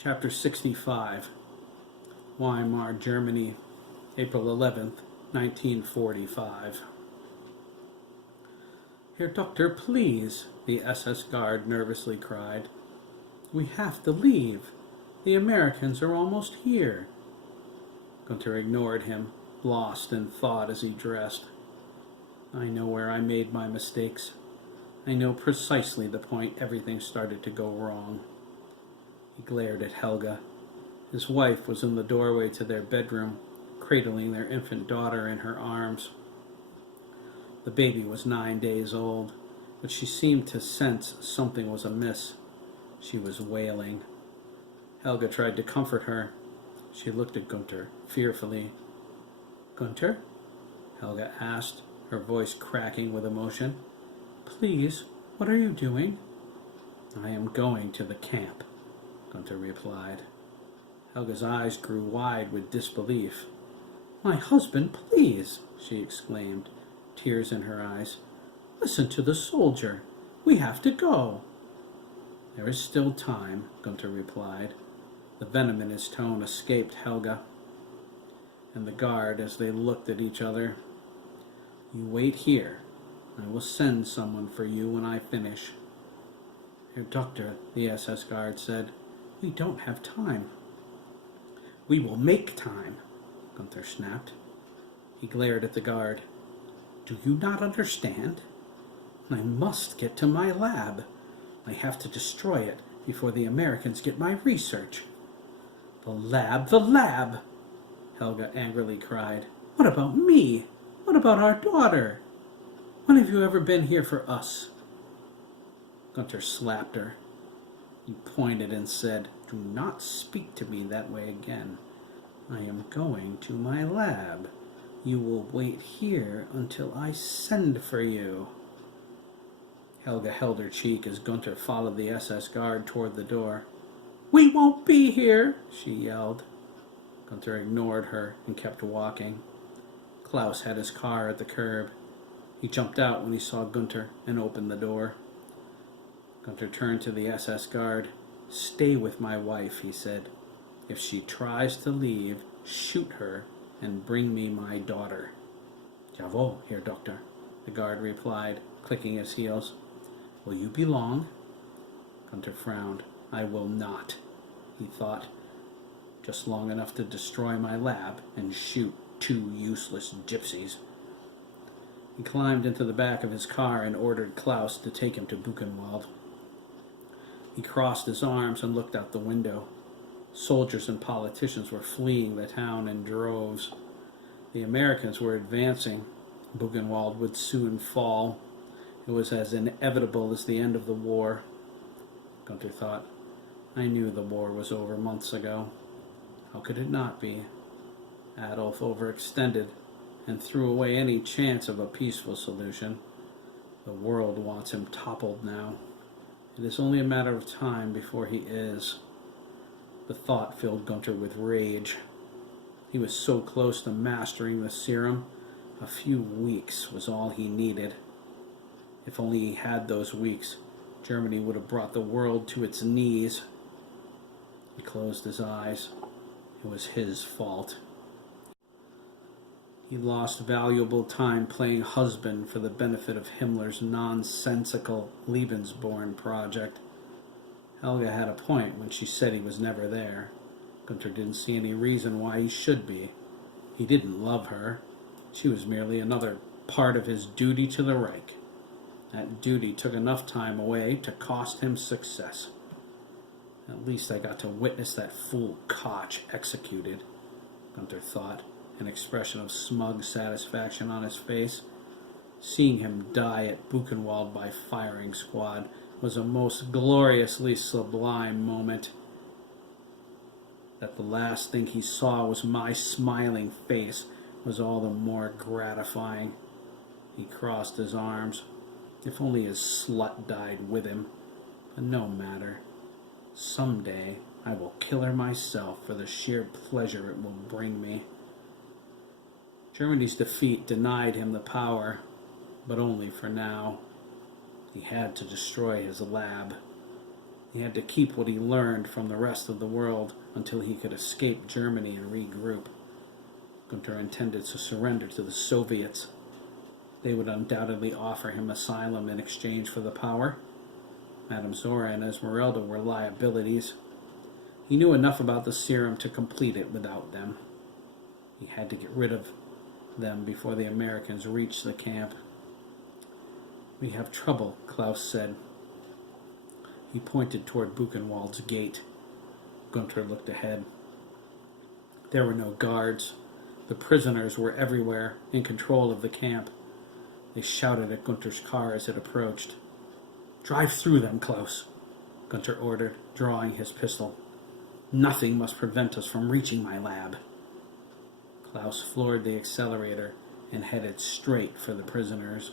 Chapter 65, Weimar, Germany, April 11th, 1945. Herr Doctor, please, the SS guard nervously cried. We have to leave. The Americans are almost here. Gunther ignored him, lost in thought as he dressed. I know where I made my mistakes. I know precisely the point everything started to go wrong. He glared at Helga. His wife was in the doorway to their bedroom, cradling their infant daughter in her arms. The baby was 9 days old, but she seemed to sense something was amiss. She was wailing. Helga tried to comfort her. She looked at Gunther fearfully. Gunther? Helga asked, her voice cracking with emotion. Please, what are you doing? I am going to the camp, Gunther replied. Helga's eyes grew wide with disbelief. My husband, please, she exclaimed, tears in her eyes. Listen to the soldier. We have to go. There is still time, Gunther replied. The venom in his tone escaped Helga and the guard as they looked at each other. You wait here. I will send someone for you when I finish. Herr Doctor, the SS guard said, we don't have time. We will make time, Gunther snapped. He glared at the guard. Do you not understand? I must get to my lab. I have to destroy it before the Americans get my research. The lab, the lab! Helga angrily cried. What about me? What about our daughter? When have you ever been here for us? Gunther slapped her. He pointed and said, Do not speak to me that way again. I am going to my lab. You will wait here until I send for you. Helga held her cheek as Gunther followed the SS guard toward the door. We won't be here, she yelled. Gunther ignored her and kept walking. Klaus had his car at the curb. He jumped out when he saw Gunther and opened the door. Gunther turned to the SS guard. Stay with my wife, he said. If she tries to leave, shoot her and bring me my daughter. Jawohl, Herr Doctor, the guard replied, clicking his heels. Will you be long? Gunther frowned. I will not, he thought. Just long enough to destroy my lab and shoot 2 useless gypsies. He climbed into the back of his car and ordered Klaus to take him to Buchenwald. He crossed his arms and looked out the window. Soldiers and politicians were fleeing the town in droves. The Americans were advancing. Buchenwald would soon fall. It was as inevitable as the end of the war. Gunther thought, I knew the war was over months ago. How could it not be? Adolf overextended and threw away any chance of a peaceful solution. The world wants him toppled now. It is only a matter of time before he is. The thought filled Gunther with rage. He was so close to mastering the serum. A few weeks was all he needed. If only he had those weeks, Germany would have brought the world to its knees. He closed his eyes. It was his fault. He lost valuable time playing husband for the benefit of Himmler's nonsensical Lebensborn project. Helga had a point when she said he was never there. Gunther didn't see any reason why he should be. He didn't love her. She was merely another part of his duty to the Reich. That duty took enough time away to cost him success. At least I got to witness that fool Koch executed, Gunther thought, an expression of smug satisfaction on his face. Seeing him die at Buchenwald by firing squad was a most gloriously sublime moment. That the last thing he saw was my smiling face was all the more gratifying. He crossed his arms. If only his slut died with him. But no matter. Someday I will kill her myself for the sheer pleasure it will bring me. Germany's defeat denied him the power, but only for now. He had to destroy his lab. He had to keep what he learned from the rest of the world until he could escape Germany and regroup. Gunther intended to surrender to the Soviets. They would undoubtedly offer him asylum in exchange for the power. Madame Zora and Esmeralda were liabilities. He knew enough about the serum to complete it without them. He had to get rid of them before the Americans reached the camp. "We have trouble," Klaus said. He pointed toward Buchenwald's gate. Gunther looked ahead. There were no guards. The prisoners were everywhere, in control of the camp. They shouted at Gunther's car as it approached. "Drive through them, Klaus," Gunther ordered, drawing his pistol. "Nothing must prevent us from reaching my lab." Klaus floored the accelerator and headed straight for the prisoners.